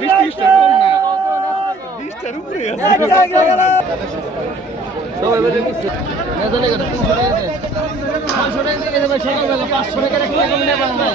বিশ ত্রিশটা কম না। বিশটার উপরে সবাই বেড়ে নিচ্ছে। তিনশো টাকা দিয়ে পাঁচশো টাকা দিয়ে দেবে সকালবেলা পাঁচশো টাকার একটা নেবেন নাই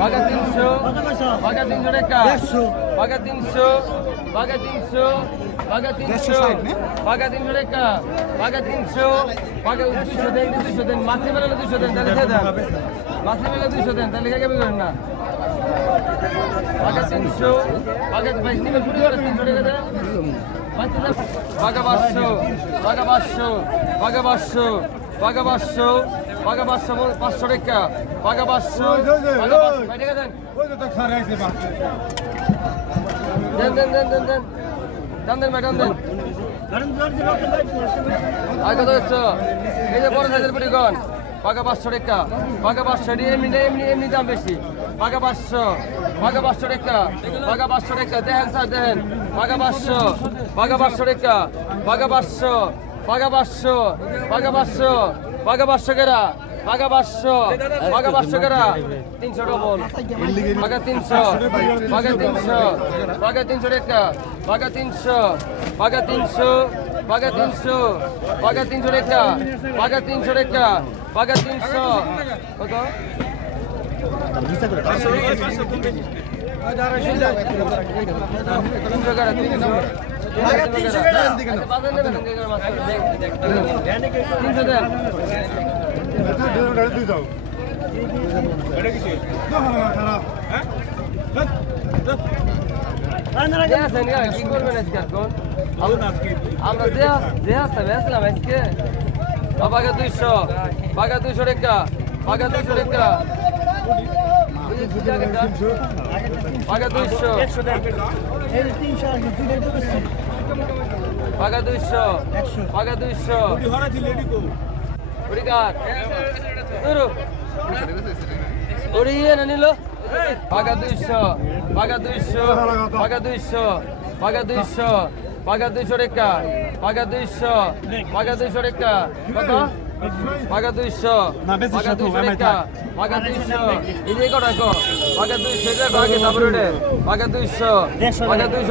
পাকা তিনশো পাকা তিনশো টাকা পাকা তিনশো পাকা তিনশো পাকা তিনশো পাকা তিনশো টাকা পাকা তিনশো পাকা দুশো দেন দুশো দেন মাছে দুশো দেন তাহলে মাছে বেলা দুশো দেন তাহলে খেয়ে করেন না বাগাবাস্য পাগা পাঁচশো পাঁচশো টাকা পাগা পাঁচশো দেন দেন দেন এই পাঁচশো এমনি এমনি এমনি দাম বেশি। বাঘা পাঁচশো বাঘা পাঁচশো রেখা বাঘা পাঁচশো রেখা, দেখেন স্যার, দেখেন বাঘা পাঁচশো বাঘা পাঁচশো রেখা বাঘা পাঁচশো বাঘা পাঁচশো বাঘা পাঁচশো বাঘা পাঁচশো কেরা বাঘা পাঁচশো বাঘা পাঁচশো কেরা তিনশো ডবল বাঘা তিনশো বাঘা তিনশো বাঘা তিনশো রেখা বাঘা তিনশো রেখা তিনশো রেখা তিনশো, কত? আমরা যে আসতে বেসলাম আজকে বাবাকে দুইশো বাঘা দুইশো টাকা বাঘা দুইশো টাকা ভাগা দুইশো। ভাগা দুইশো। ভাগা দুইশো। হরিকার। উড়িয়ে না নিল। ভাগা দুইশো। ভাগা দুইশো। ভাগা দুইশো। ভাগা দুইশো। ভাগা দুইশো রেখা। ভাগা দুইশো। ভাগা কত? পাগা দুইশো পাগা দুইশো রেখা পাগা দুইশো এদিকে রাখো পাগা দুইশো এটা আগে তারপরে পাগা দুইশো পাগা দুইশো